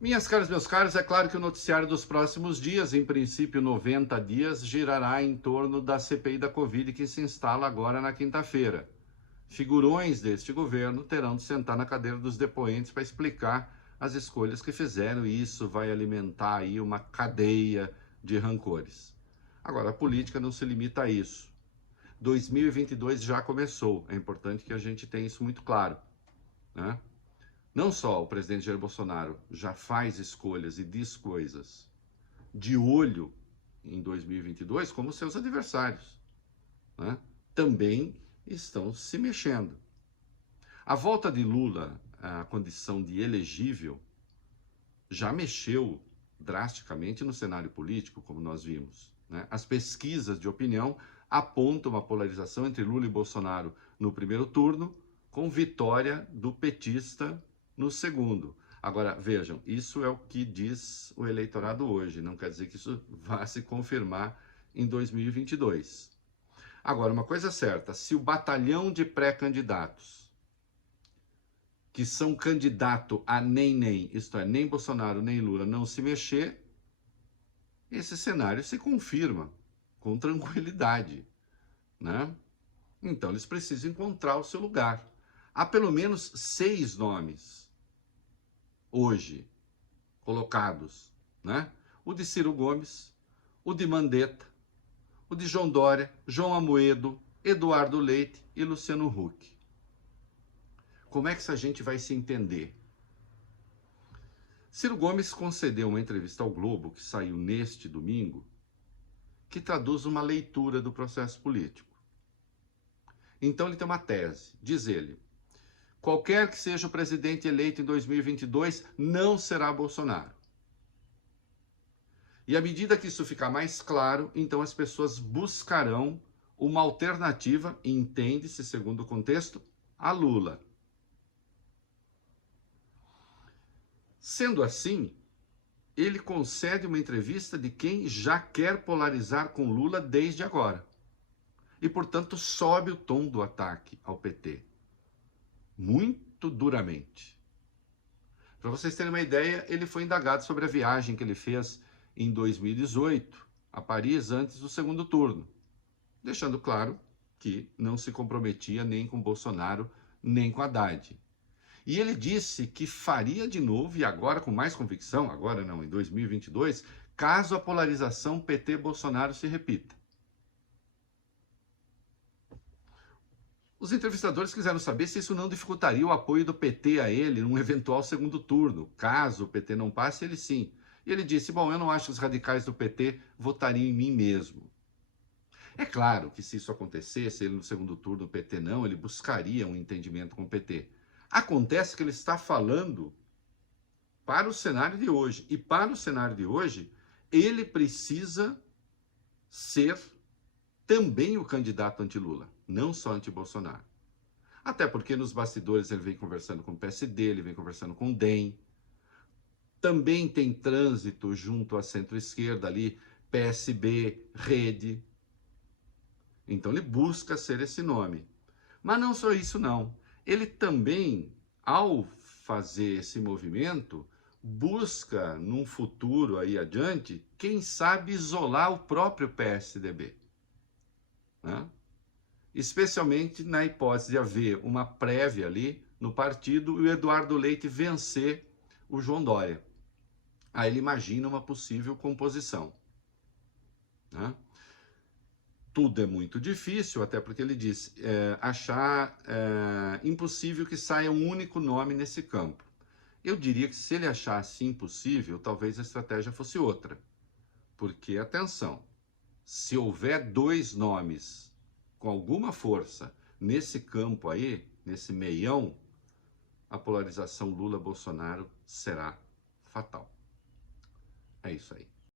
Minhas caras, meus caros, é claro que o noticiário dos próximos dias, em princípio 90 dias, girará em torno da CPI da Covid que se instala agora na quinta-feira. Figurões deste governo terão de sentar na cadeira dos depoentes para explicar as escolhas que fizeram e isso vai alimentar aí uma cadeia de rancores. Agora, a política não se limita a isso. 2022 já começou, é importante que a gente tenha isso muito claro, né? Não só o presidente Jair Bolsonaro já faz escolhas e diz coisas de olho em 2022, como seus adversários, né? Também estão se mexendo. A volta de Lula à condição de elegível já mexeu drasticamente no cenário político, como nós vimos, né? As pesquisas de opinião apontam uma polarização entre Lula e Bolsonaro no primeiro turno, com vitória do petista no segundo. Agora, vejam, isso é o que diz o eleitorado hoje, não quer dizer que isso vá se confirmar em 2022. Agora, uma coisa é certa, se o batalhão de pré-candidatos, que são candidato a nem, isto é, nem Bolsonaro nem Lula, não se mexer, esse cenário se confirma com tranquilidade, né? Então, eles precisam encontrar o seu lugar. Há pelo menos 6 nomes hoje colocados, né? O de Ciro Gomes, o de Mandetta, o de João Dória, João Amoedo, Eduardo Leite e Luciano Huck. Como é que essa gente vai se entender? Ciro Gomes concedeu uma entrevista ao Globo, que saiu neste domingo, que traduz uma leitura do processo político. Então ele tem uma tese, diz ele: qualquer que seja o presidente eleito em 2022, não será Bolsonaro. E à medida que isso ficar mais claro, então as pessoas buscarão uma alternativa, entende-se, segundo o contexto, a Lula. Sendo assim, ele concede uma entrevista de quem já quer polarizar com Lula desde agora. E, portanto, sobe o tom do ataque ao PT. Muito duramente. Para vocês terem uma ideia, ele foi indagado sobre a viagem que ele fez em 2018 a Paris antes do segundo turno, deixando claro que não se comprometia nem com Bolsonaro, nem com Haddad. E ele disse que faria de novo, e agora com mais convicção, agora não, em 2022, caso a polarização PT-Bolsonaro se repita. Os entrevistadores quiseram saber se isso não dificultaria o apoio do PT a ele num eventual segundo turno. Caso o PT não passe, ele sim. E ele disse, bom, eu não acho que os radicais do PT votariam em mim mesmo. É claro que se isso acontecesse, ele no segundo turno, o PT não, ele buscaria um entendimento com o PT. Acontece que ele está falando para o cenário de hoje. E para o cenário de hoje, ele precisa ser também o candidato anti-Lula, não só anti-Bolsonaro. Até porque nos bastidores ele vem conversando com o PSD, ele vem conversando com o DEM. Também tem trânsito junto à centro-esquerda ali, PSB, Rede. Então ele busca ser esse nome. Mas não só isso não. Ele também, ao fazer esse movimento, busca, num futuro aí adiante, quem sabe isolar o próprio PSDB. Né? Especialmente na hipótese de haver uma prévia ali no partido e o Eduardo Leite vencer o João Dória. Aí ele imagina uma possível composição. Né? Tudo é muito difícil, até porque ele diz achar impossível que saia um único nome nesse campo. Eu diria que se ele achasse impossível, talvez a estratégia fosse outra. Porque, atenção, se houver 2 nomes com alguma força nesse campo aí, nesse meião, a polarização Lula-Bolsonaro será fatal. É isso aí.